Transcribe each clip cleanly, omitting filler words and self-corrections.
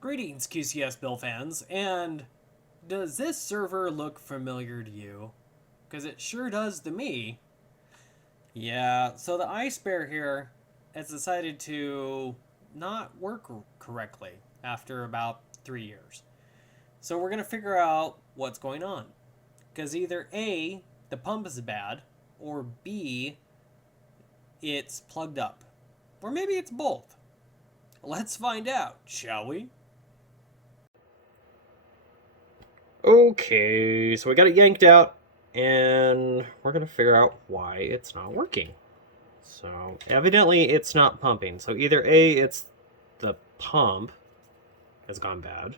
Greetings, QCS Bill fans, and does this server look familiar to you? Because it sure does to me. Yeah, so the Eisbaer here has decided to not work correctly after about 3 years. So we're going to figure out what's going on. Because either A, the pump is bad, or B, it's plugged up. Or maybe it's both. Let's find out, shall we? Okay, so we got it yanked out, and we're going to figure out why it's not working. So, evidently it's not pumping. So either A, it's the pump has gone bad,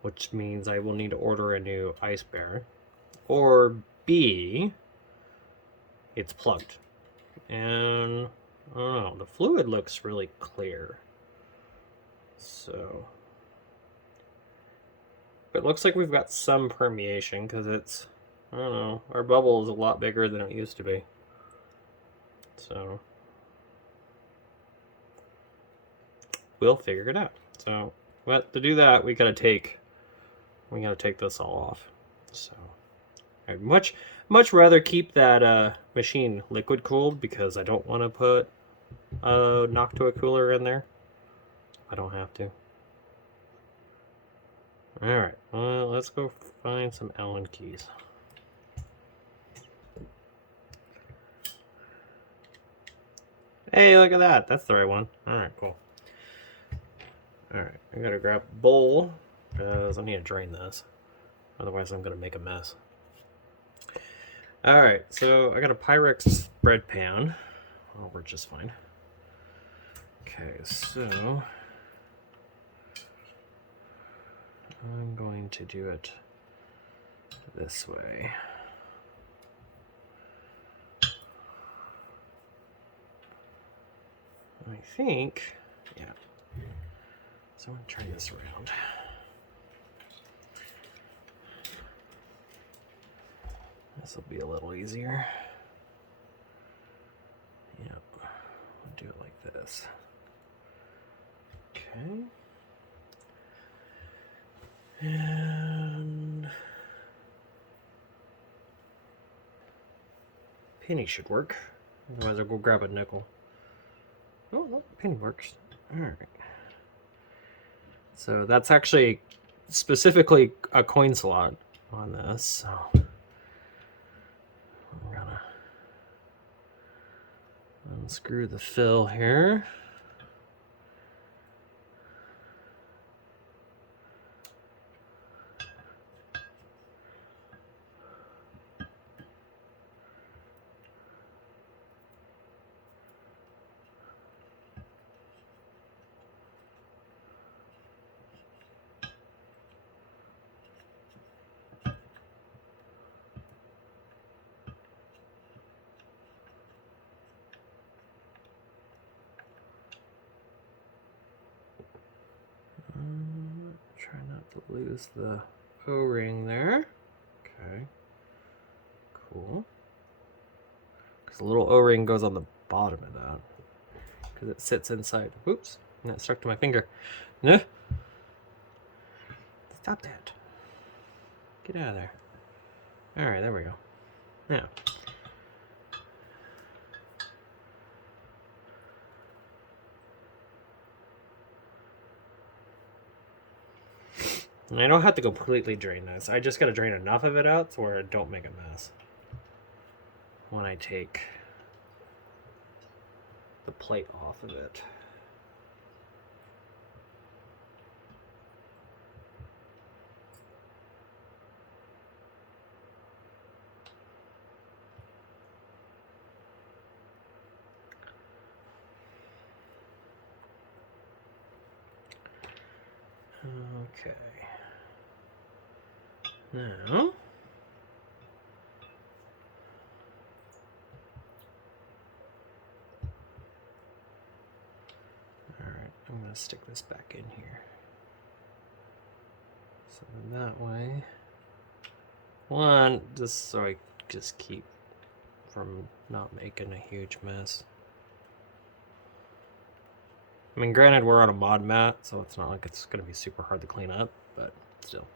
which means I will need to order a new Eisbaer, or B, it's plugged. And, I don't know, the fluid looks really clear. So, but it looks like we've got some permeation, because it's, I don't know, our bubble is a lot bigger than it used to be. So we'll figure it out. So, but to do that, we gotta take this all off. So I'd much rather keep that machine liquid cooled, because I don't want to put a Noctua cooler in there. I don't have to. All right, well, let's go find some Allen keys. Hey, look at that. That's the right one. All right, cool. All right, I gotta grab a bowl, because I need to drain this. Otherwise, I'm gonna make a mess. All right, so I got a Pyrex bread pan. I'll work just fine. Okay, so I'm going to do it this way. I think, yeah. So I'm going to turn this around. This will be a little easier. Yep. I'll do it like this. Okay. And penny should work. Otherwise, I'll go grab a nickel. Oh, no, penny works. All right. So that's actually specifically a coin slot on this. So I'm gonna unscrew the fill here. Try not to lose the O-ring there. Okay, cool. Because the little O-ring goes on the bottom of that, because it sits inside. Whoops, and that stuck to my finger. No, stop that. Get out of there. All right, there we go. Now, I don't have to completely drain this. I just got to drain enough of it out to where I don't make a mess when I take the plate off of it. Okay. Now, alright, I'm going to stick this back in here. So that way, one, just so I just keep from not making a huge mess. I mean, granted, we're on a mod mat, so it's not like it's going to be super hard to clean up, but still.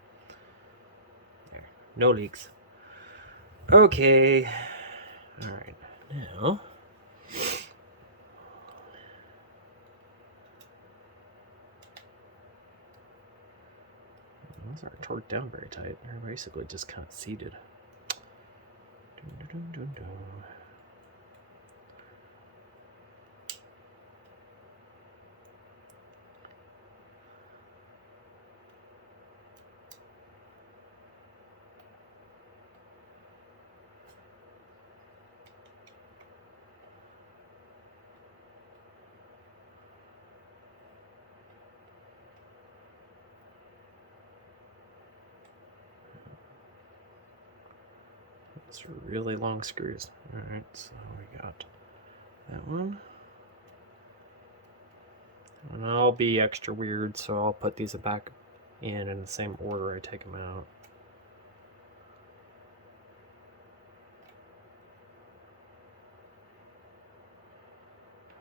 There. No leaks. Okay. Alright. Now... those aren't torqued down very tight. They're basically just kind of seated. Dun, dun, dun, dun. Those are really long screws. Alright, so we got that one. And I'll be extra weird, so I'll put these back in the same order I take them out.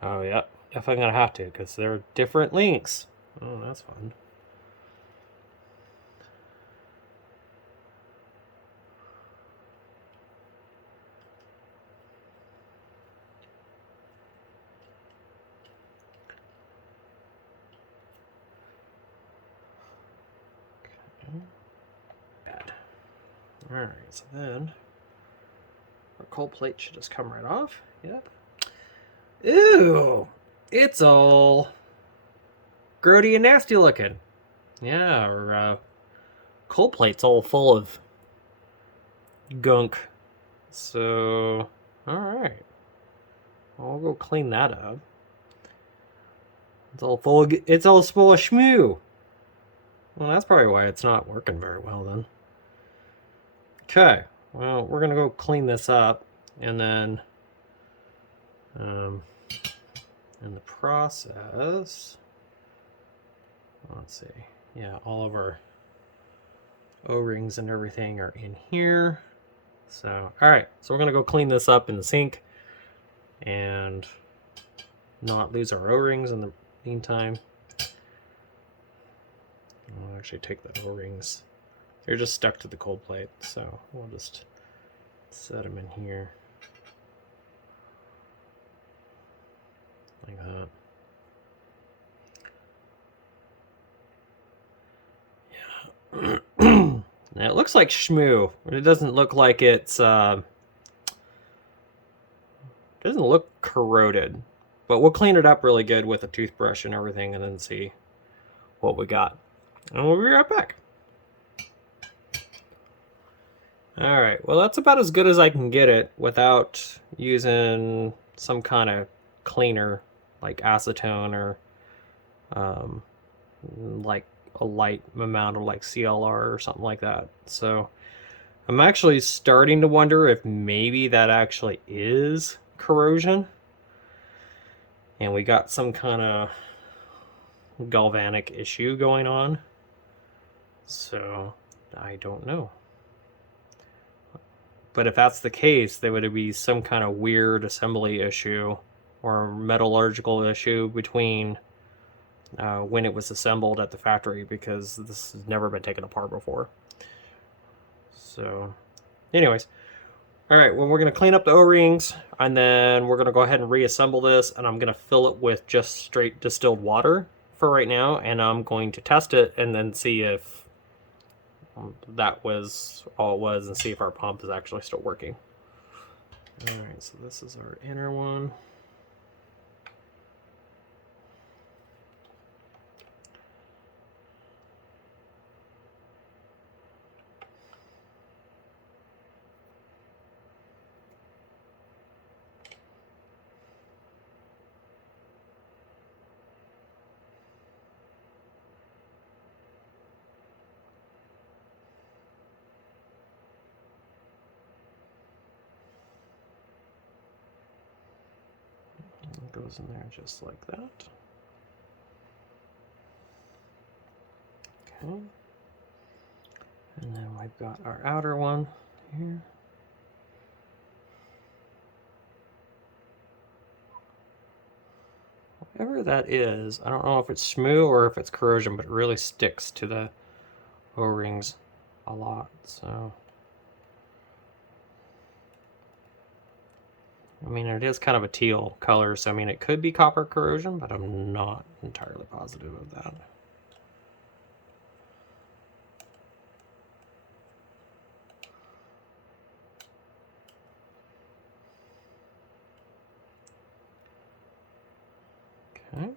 Oh, yep. Definitely gonna have to, because they're different links. Oh, that's fun. Bad. Alright, so then our cold plate should just come right off. Yep. Ew! It's all grody and nasty looking. Yeah, our cold plate's all full of gunk. So, alright. I'll go clean that up. It's all full of shmoo. Well, that's probably why it's not working very well then. Okay, well, we're gonna go clean this up, and then in the process, let's see, yeah, all of our O-rings and everything are in here. So, alright, so we're gonna go clean this up in the sink and not lose our O-rings in the meantime. I'll actually take the O-rings. They're just stuck to the cold plate, so we'll just set them in here. Like that. Yeah. Now it looks like shmoo, but it doesn't look like it's doesn't look corroded. But we'll clean it up really good with a toothbrush and everything and then see what we got. And we'll be right back. Alright, well that's about as good as I can get it without using some kind of cleaner like acetone or like a light amount of like CLR or something like that. So I'm actually starting to wonder if maybe that actually is corrosion and we got some kind of galvanic issue going on. So I don't know. But if that's the case, there would be some kind of weird assembly issue or metallurgical issue between when it was assembled at the factory, because this has never been taken apart before. So, anyways. Alright, well, we're going to clean up the O-rings, and then we're going to go ahead and reassemble this, and I'm going to fill it with just straight distilled water for right now, and I'm going to test it and then see if that was all it was, and see if our pump is actually still working. Alright, so this is our inner one. It goes in there just like that. Okay. And then we've got our outer one here. Whatever that is, I don't know if it's shmoo or if it's corrosion, but it really sticks to the O-rings a lot, so. I mean, it is kind of a teal color, so I mean, it could be copper corrosion, but I'm not entirely positive of that. Okay. And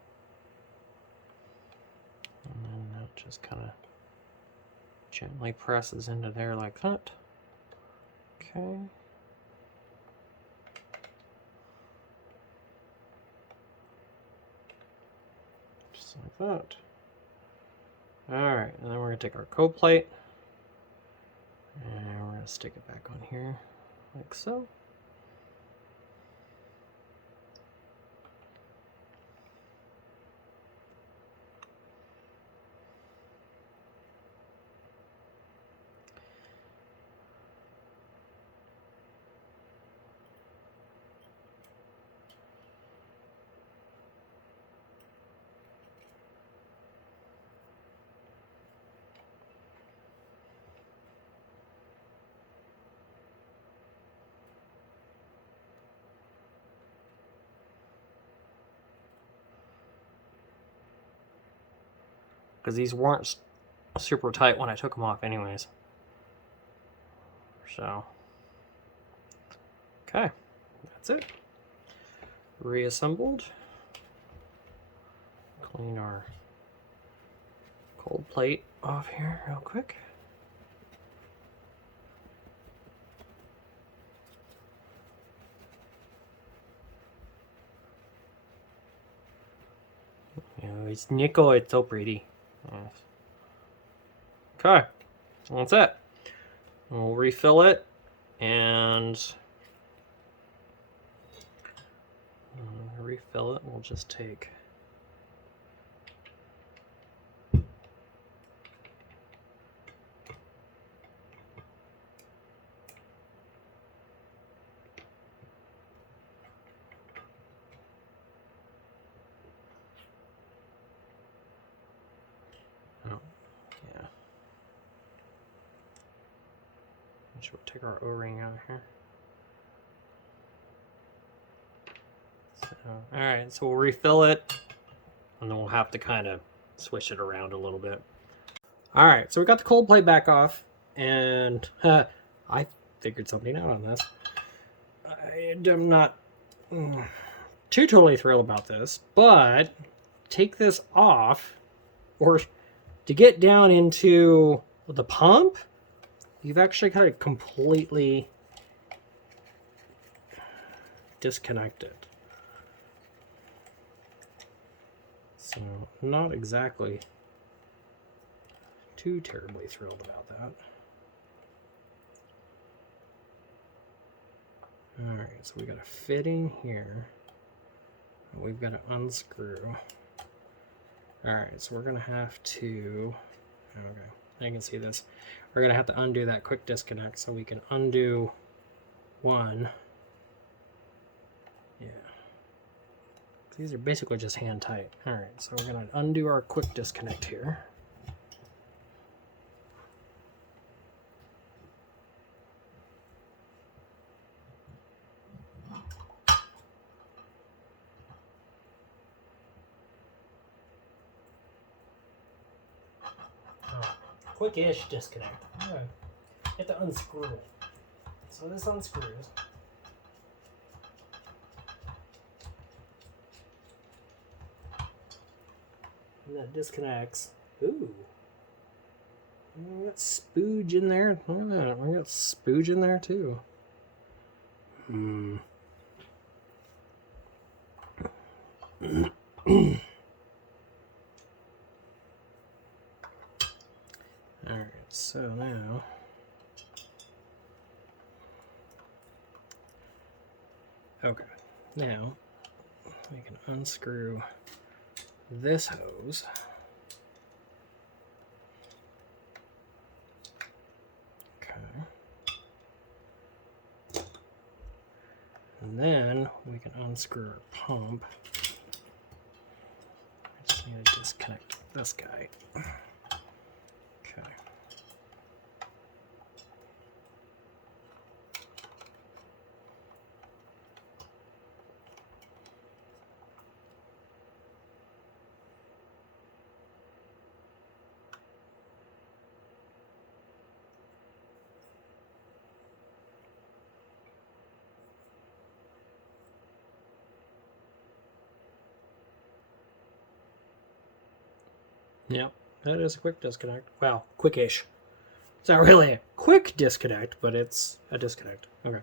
then that just kind of gently presses into there like that. Okay. Just like that. Alright, and then we're going to take our cold plate and we're going to stick it back on here like so. Because these weren't super tight when I took them off anyways. So, okay, that's it. Reassembled. Clean our cold plate off here real quick. You know, it's nickel, it's so pretty. Yes. Okay, that's it. We'll refill it and refill it. We'll just take we'll take our O-ring out of here. So, alright, so we'll refill it, and then we'll have to kind of switch it around a little bit. Alright, so we got the cold plate back off, and I figured something out on this. I'm not too totally thrilled about this, but take this off, or to get down into the pump, you've actually kind of completely disconnected. So, not exactly too terribly thrilled about that. Alright, so we got a fitting here. We've got to unscrew. Alright, so we're going to have to... Okay, you can see this. We're going to have to undo that quick disconnect, so we can undo one. Yeah. These are basically just hand tight. Alright, so we're going to undo our quick disconnect here. Quick-ish disconnect. You have to unscrew it. So this unscrews. And that disconnects. Ooh. We got spooge in there. Look at that. We got spooge in there too. Alright, so now okay, now we can unscrew this hose. Okay. And then we can unscrew our pump. disconnect this guy. Okay. Yep, that is a quick disconnect. Well, quickish. It's not really a quick disconnect, but it's a disconnect. Okay.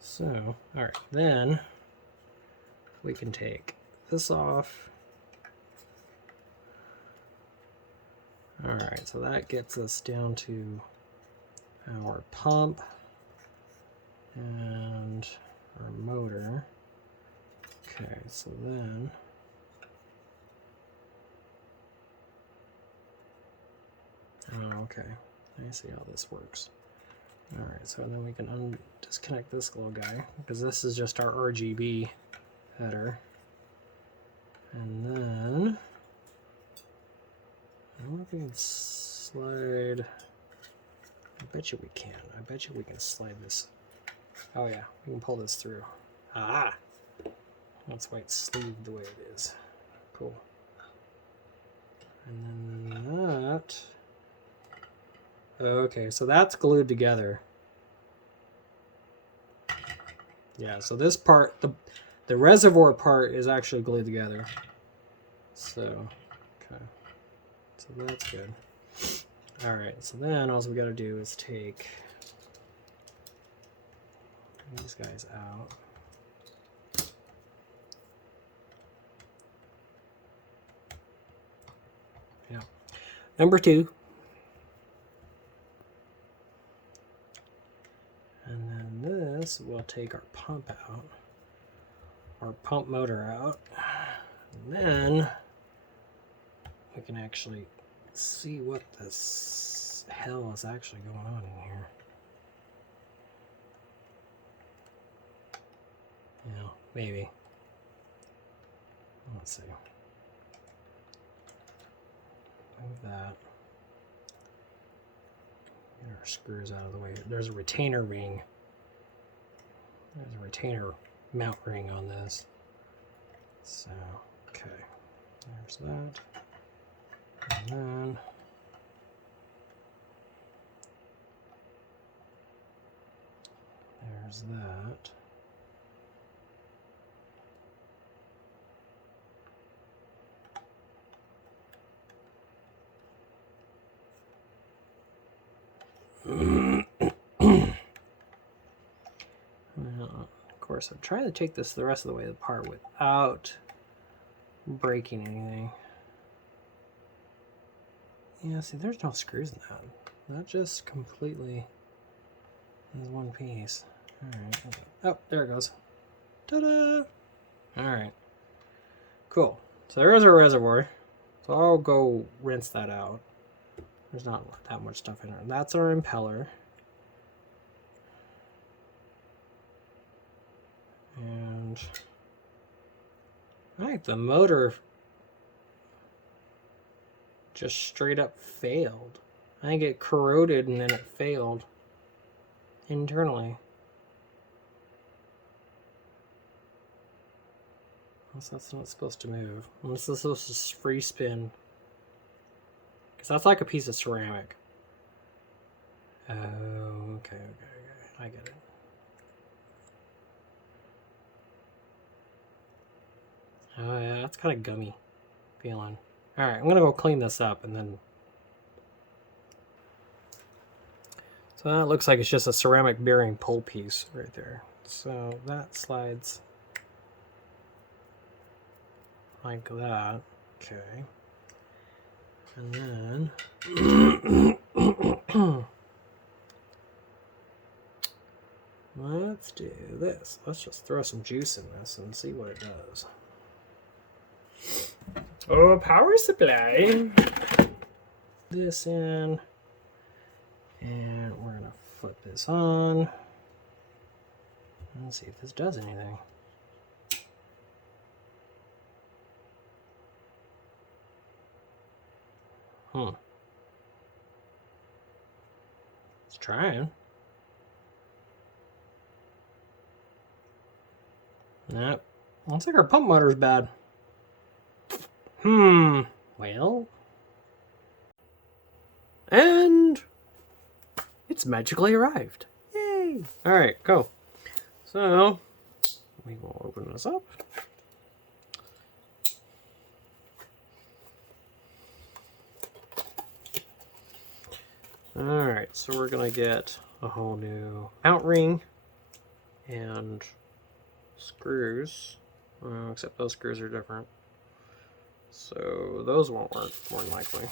So, alright, then we can take this off. Alright, so that gets us down to our pump and our motor. Okay, so then oh, okay. I see how this works. Alright, so then we can disconnect this little guy, because this is just our RGB header. And then I wonder if we can slide. I bet you we can. I bet you we can slide this. Oh yeah, we can pull this through. Ah! That's why it's sleeved the way it is. Cool. And then that. Okay, so that's glued together. Yeah, so this part, the reservoir part is actually glued together. So, okay. So that's good. Alright, so then all we gotta do is take these guys out. Yeah. Number 2. And then this, we'll take our pump out, our pump motor out, and then we can actually see what this hell is actually going on in here. Yeah, maybe. Let's see. Move that. Get our screws out of the way. There's a retainer ring. There's a retainer mount ring on this. So, okay. There's that. And then there's that. Well, of course, I'm trying to take this the rest of the way apart without breaking anything. Yeah, see, there's no screws in that. That just completely is one piece. Alright. Oh, there it goes. Ta-da! Alright. Cool. So there is a reservoir. So I'll go rinse that out. There's not that much stuff in there. That's our impeller. And I think the motor just straight up failed. I think it corroded and then it failed internally. Unless that's not supposed to move. Unless this is just free spin. Because that's like a piece of ceramic. Oh, okay. I get it. Oh yeah, that's kind of gummy feeling. Alright, I'm gonna go clean this up and then... So that looks like it's just a ceramic bearing pull piece right there. So that slides like that. Okay. And then let's do this. Let's just throw some juice in this and see what it does. Oh, power supply. This in. And we're going to flip this on. Let's see if this does anything. It's trying. Nope. Looks like our pump motor's bad. Well. And it's magically arrived. Yay! Alright, go. So, we will open this up. Alright, so we're going to get a whole new mount ring and screws. Except those screws are different. So those won't work, more than likely.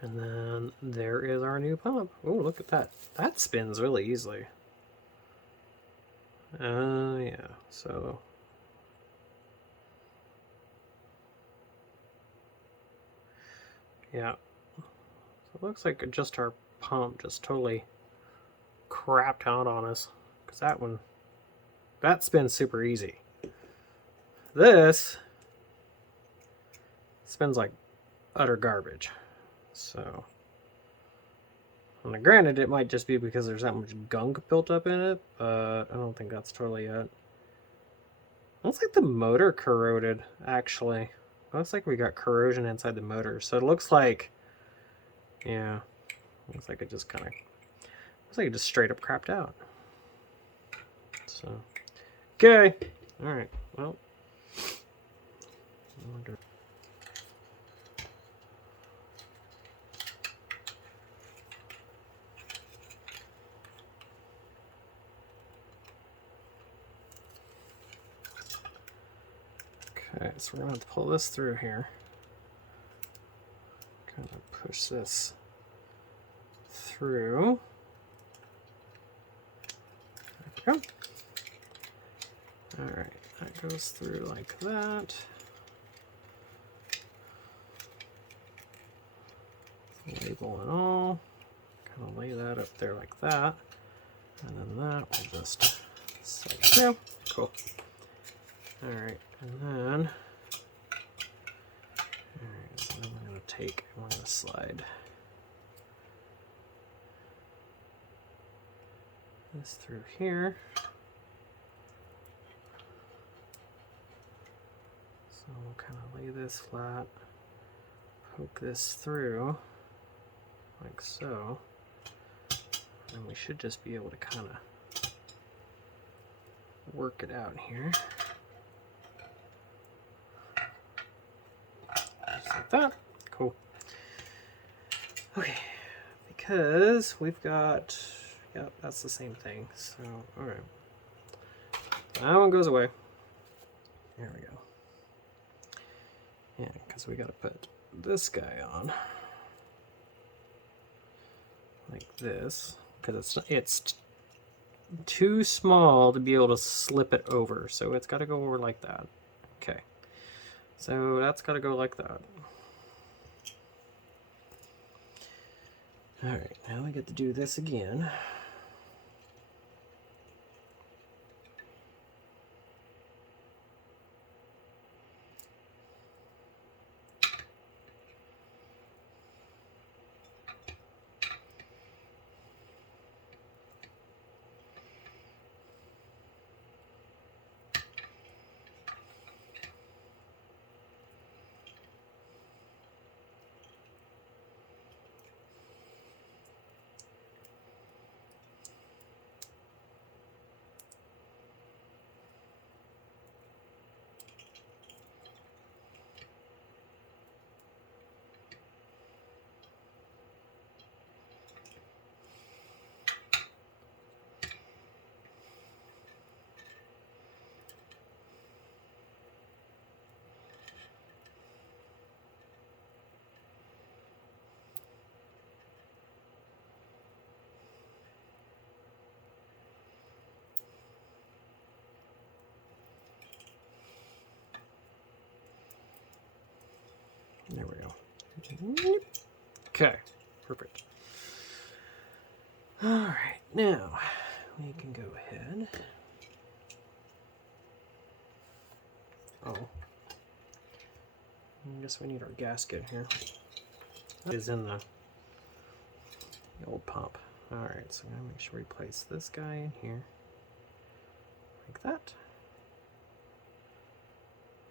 And then there is our new pump. Oh, look at that. That spins really easily. Yeah, so... yeah. So it looks like just our pump just totally crapped out on us. Because that spins super easy. This spins like utter garbage. So, and granted, it might just be because there's that much gunk built up in it, but I don't think that's totally it. Looks like the motor corroded, actually. Looks like we got corrosion inside the motor, so it looks like, yeah, looks like it just kind of, looks like it just straight up crapped out. So, okay, all right, well, I wonder. Okay, so we're going to have to pull this through here. Kind of push this through. There we go. Alright, that goes through like that. Label and all. Kind of lay that up there like that. And then that will just slide through. Cool. Alright, and then, so then we're going to slide this through here. So we'll kind of lay this flat, poke this through, like so, and we should just be able to kind of work it out here. Just like that. Cool. Okay, because we've got, yep, that's the same thing. So, alright. That one goes away. There we go. Yeah, because we got to put this guy on. Like this. Because it's too small to be able to slip it over. So it's got to go over like that. Okay. So that's got to go like that. Alright, now we get to do this again. There we go. Okay, perfect. All right, now we can go ahead. Oh. I guess we need our gasket here. That is in the old pump. Alright, so I'm going to make sure we place this guy in here. Like that.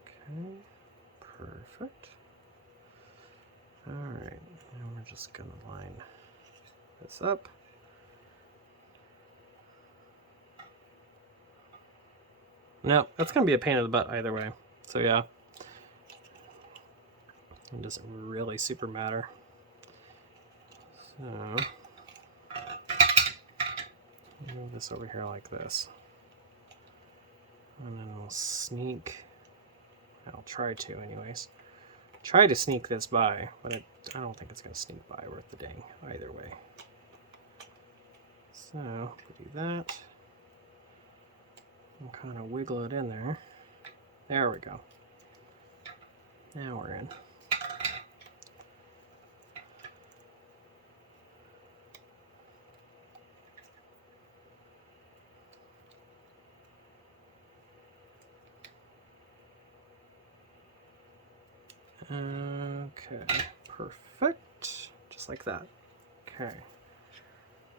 Okay, perfect. Alright, and we're just going to line this up. No, that's going to be a pain in the butt either way. So yeah, it doesn't really super matter. So, move this over here like this. And then we'll sneak, I'll try to anyways. Try to sneak this by, but I don't think it's going to sneak by worth the dang either way. So, we'll do that. And kind of wiggle it in there. There we go. Now we're in. Okay, perfect. Just like that. Okay.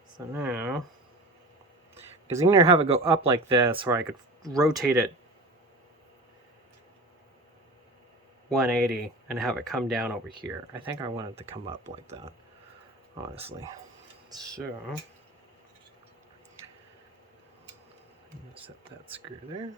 So now, because you can either have it go up like this, or I could rotate it 180 and have it come down over here. I think I want it to come up like that, honestly. So, I'm going to set that screw there.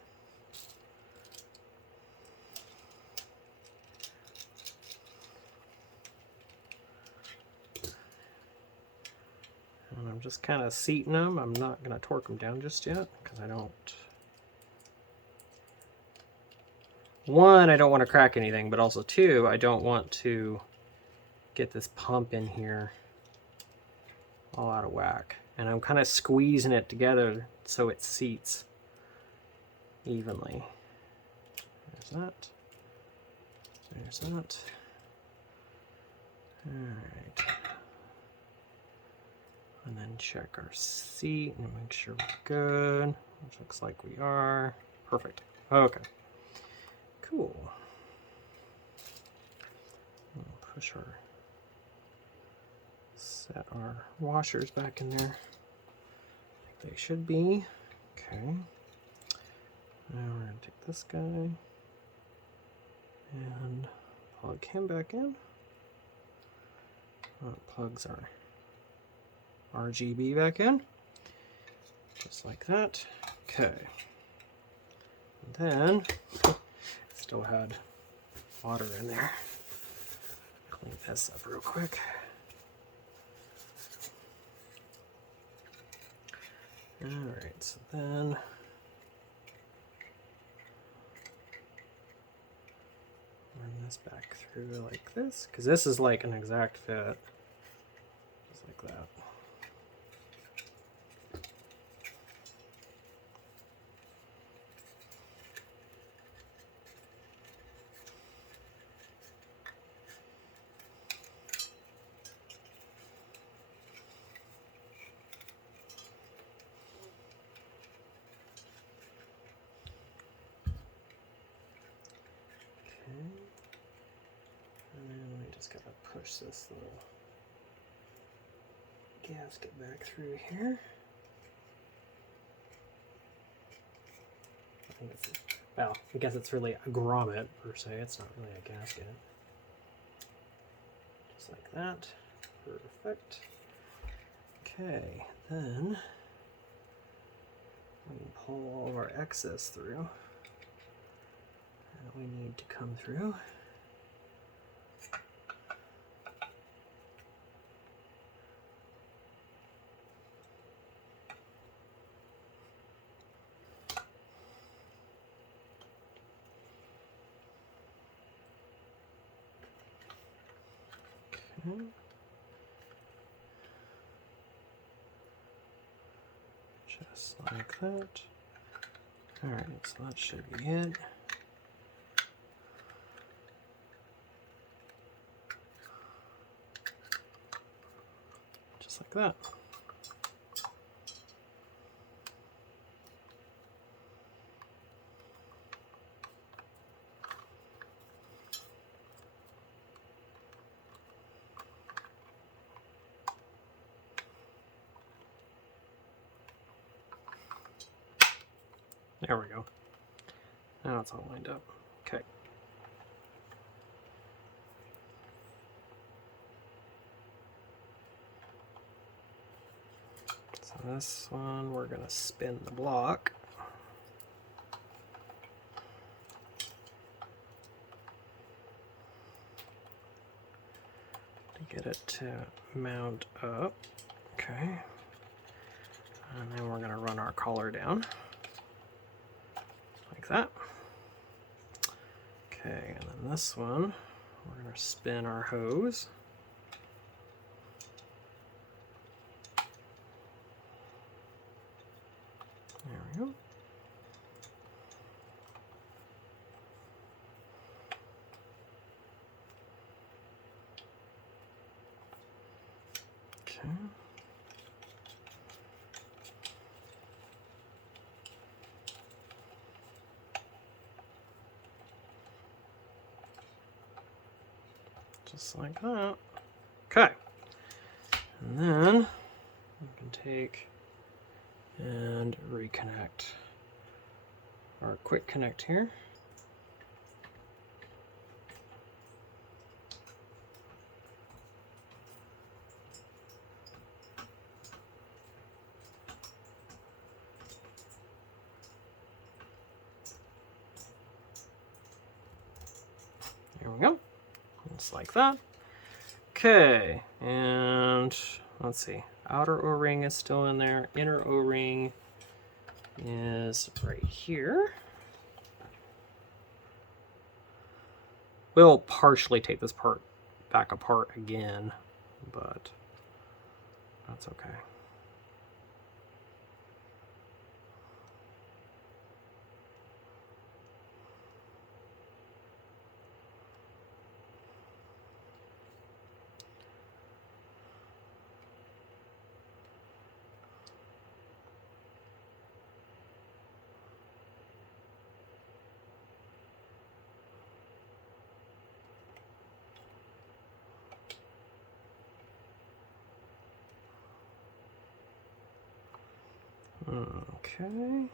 And I'm just kind of seating them. I'm not going to torque them down just yet, because I don't... One, I don't want to crack anything, but also two, I don't want to get this pump in here all out of whack. And I'm kind of squeezing it together so it seats evenly. There's that. There's that. Alright. And then check our seat and make sure we're good, which looks like we are. Perfect. Okay. Cool. We'll push our, set our washers back in there. I think they should be. Okay. Now we're going to take this guy and plug him back in. Plugs our RGB back in, just like that. Okay. And then, still had water in there. Clean this up real quick. Alright, so then run this back through like this, because this is like an exact fit. Just like that. Push this little gasket back through here. Well, I guess it's really a grommet per se, it's not really a gasket. Just like that. Perfect. Okay, then we can pull all of our excess through that we need to come through. Just like that. Alright, so that should be it. Just like that. There we go. Now it's all lined up. Okay. So this one, we're going to spin the block. To get it to mount up. Okay. And then we're going to run our collar down. Like that. Okay, and then this one, we're going to spin our hose. There we go. Okay. Just like that. Okay. And then we can take and reconnect our quick connect here. There we go. Just like that. Okay, and let's see. Outer O-ring is still in there. Inner O-ring is right here. We'll partially take this part back apart again, but that's okay. Okay.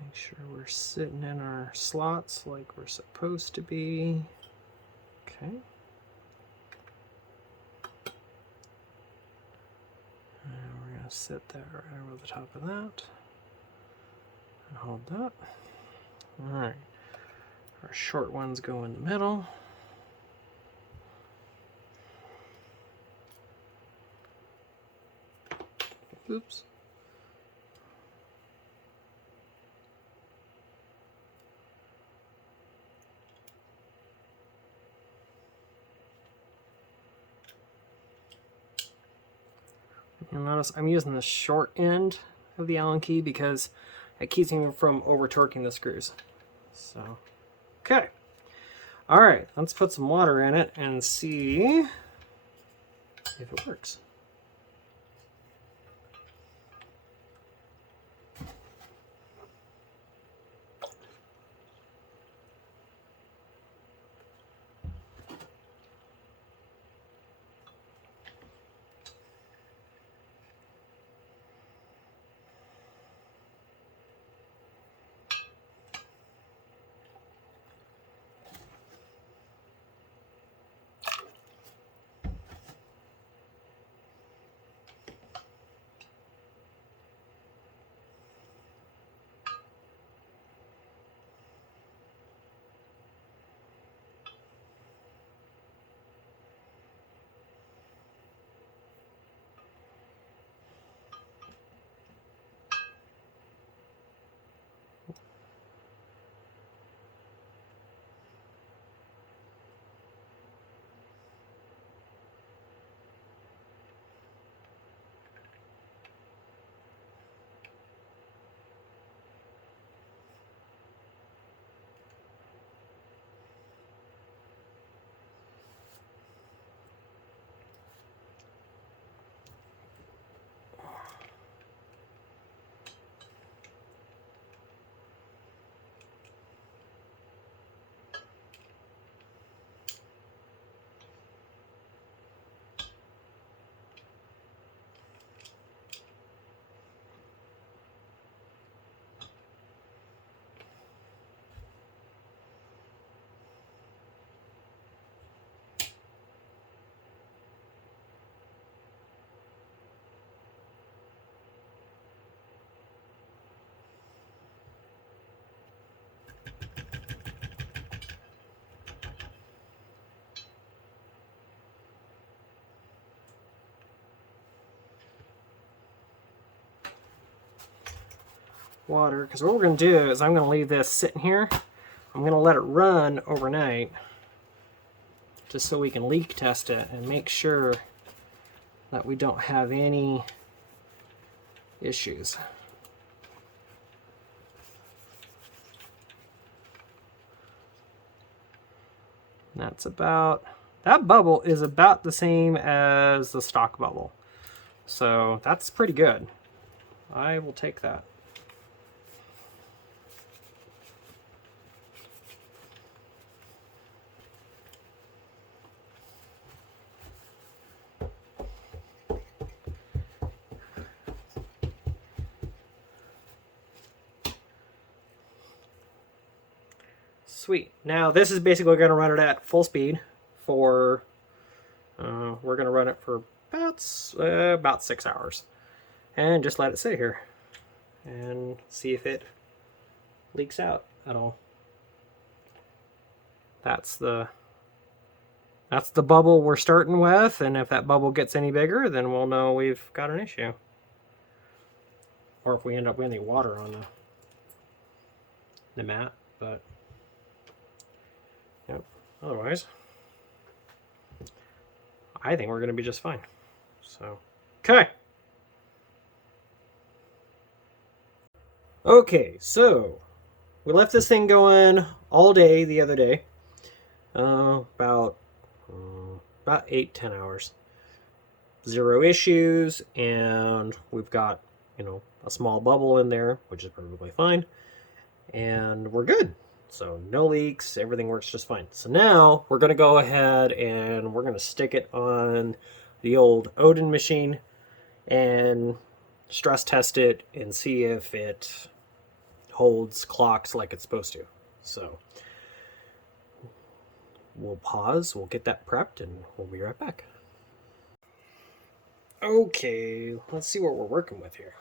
Make sure we're sitting in our slots like we're supposed to be. Okay. And we're going to set that right over the top of that. And hold that. Alright. Our short ones go in the middle. Oops. You'll notice I'm using the short end of the Allen key because it keeps me from over torquing the screws. So, okay. All right, let's put some water in it and see if it works. water, because what we're going to do is I'm going to leave this sitting here. I'm going to let it run overnight just so we can leak test it and make sure that we don't have any issues. That's about, that bubble is about the same as the stock bubble. So that's pretty good. I will take that. Sweet. Now this is basically going to run it at full speed for, we're going to run it for about 6 hours. And just let it sit here and see if it leaks out at all. That's the bubble we're starting with, and if that bubble gets any bigger, then we'll know we've got an issue. Or if we end up with any water on the mat, but yep. Otherwise, I think we're going to be just fine. So, okay. Okay, so we left this thing going all day the other day. About 8-10 hours. Zero issues, and we've got, you know, a small bubble in there, which is perfectly fine. And we're good. So no leaks, everything works just fine. So now we're going to go ahead and we're going to stick it on the old Odin machine and stress test it and see if it holds clocks like it's supposed to. So we'll pause, we'll get that prepped, and we'll be right back. Okay, let's see what we're working with here.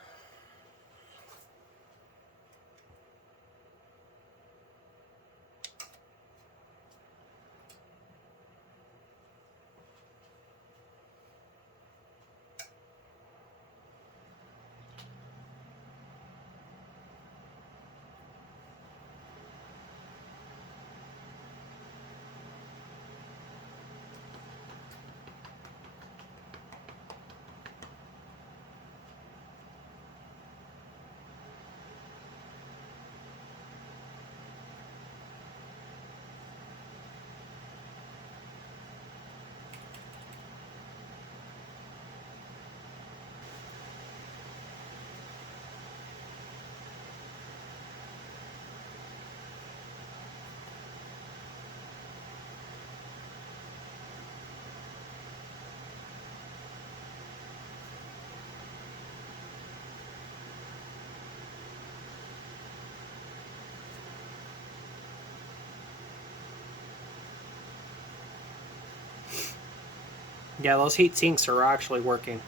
Yeah, those heat sinks are actually working.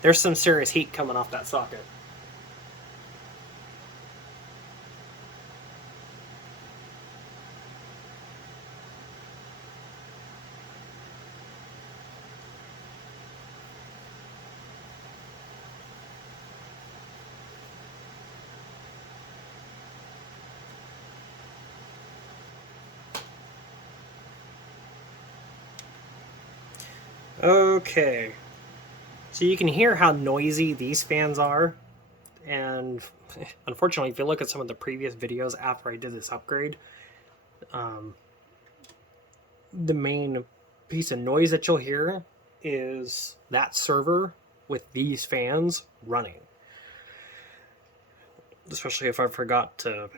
There's some serious heat coming off that socket. Okay, so you can hear how noisy these fans are, and unfortunately, if you look at some of the previous videos after I did this upgrade, the main piece of noise that you'll hear is that server with these fans running, especially if I forgot to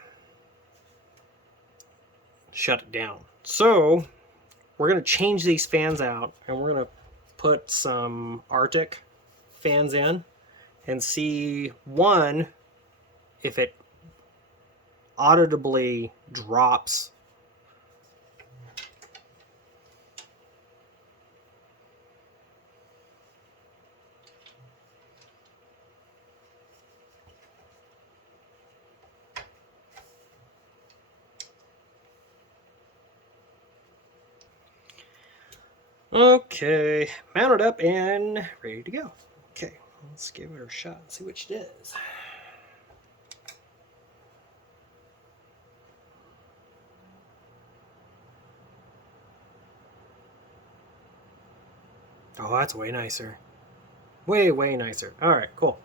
shut it down. So we're going to change these fans out, and we're going to put some Arctic fans in and see, one, if it audibly drops Okay, mounted up and ready to go. Okay, Let's give it a shot and see which it is. Oh, that's way nicer. Way, way nicer. All right, cool.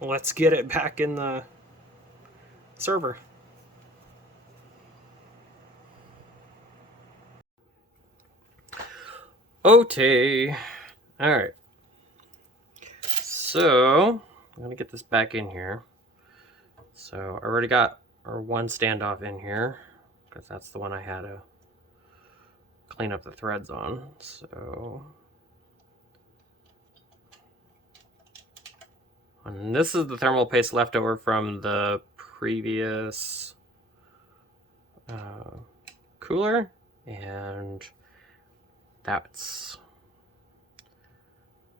Let's get it back in the server. Okay. All right. So I'm gonna get this back in here. So I already got our one standoff in here because that's the one I had to clean up the threads on. So, and this is the thermal paste left over from the previous cooler, and that's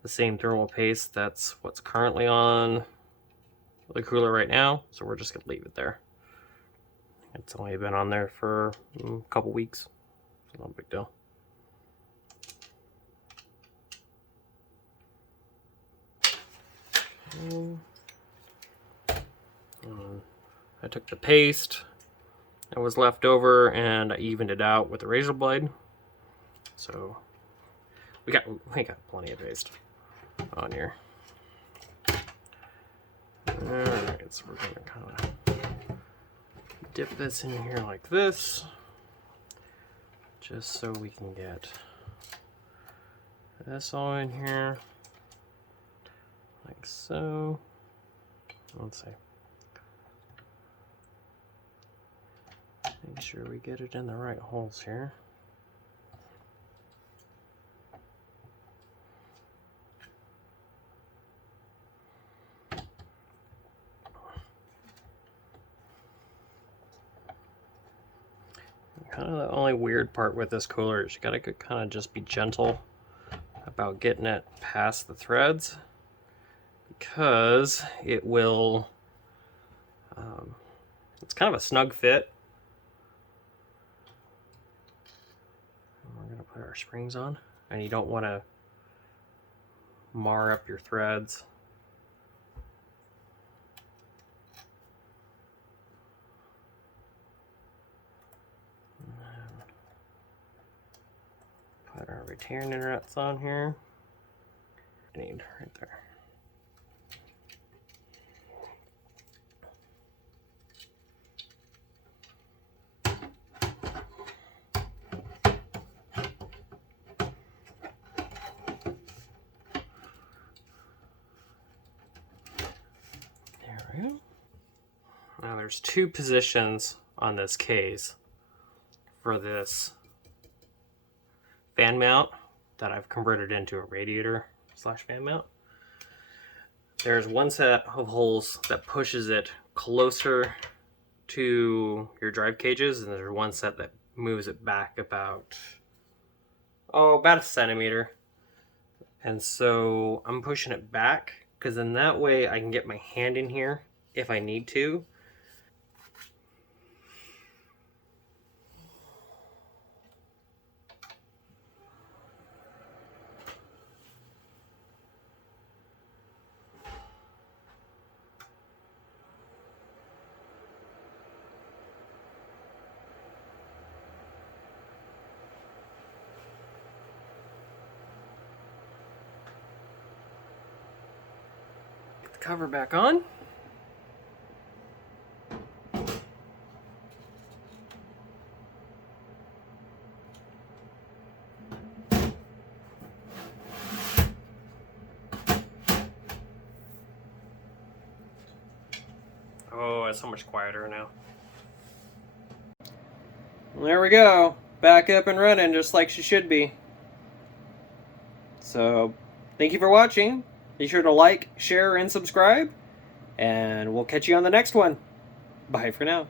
the same thermal paste that's what's currently on the cooler right now, so we're just gonna leave it there. It's only been on there for a couple weeks, so no big deal. I took the paste that was left over and I evened it out with a razor blade. So we got plenty of paste on here. Alright, so we're gonna kind of dip this in here like this, just so we can get this all in here, like so. Let's see. Make sure we get it in the right holes here. Kind of the only weird part with this cooler is you gotta kind of just be gentle about getting it past the threads, because it will, it's kind of a snug fit. We're gonna put our springs on, and you don't want to mar up your threads. Put our retainer nuts on here. Need right there. There we go. Now there's two positions on this case for this fan mount that I've converted into a radiator slash fan mount. There's one set of holes that pushes it closer to your drive cages, and there's one set that moves it back about a centimeter. And so I'm pushing it back because then that way I can get my hand in here if I need to. Get the cover back on. Oh, it's so much quieter now. There we go. Back up and running just like she should be. So, thank you for watching. Be sure to like, share, and subscribe. And we'll catch you on the next one. Bye for now.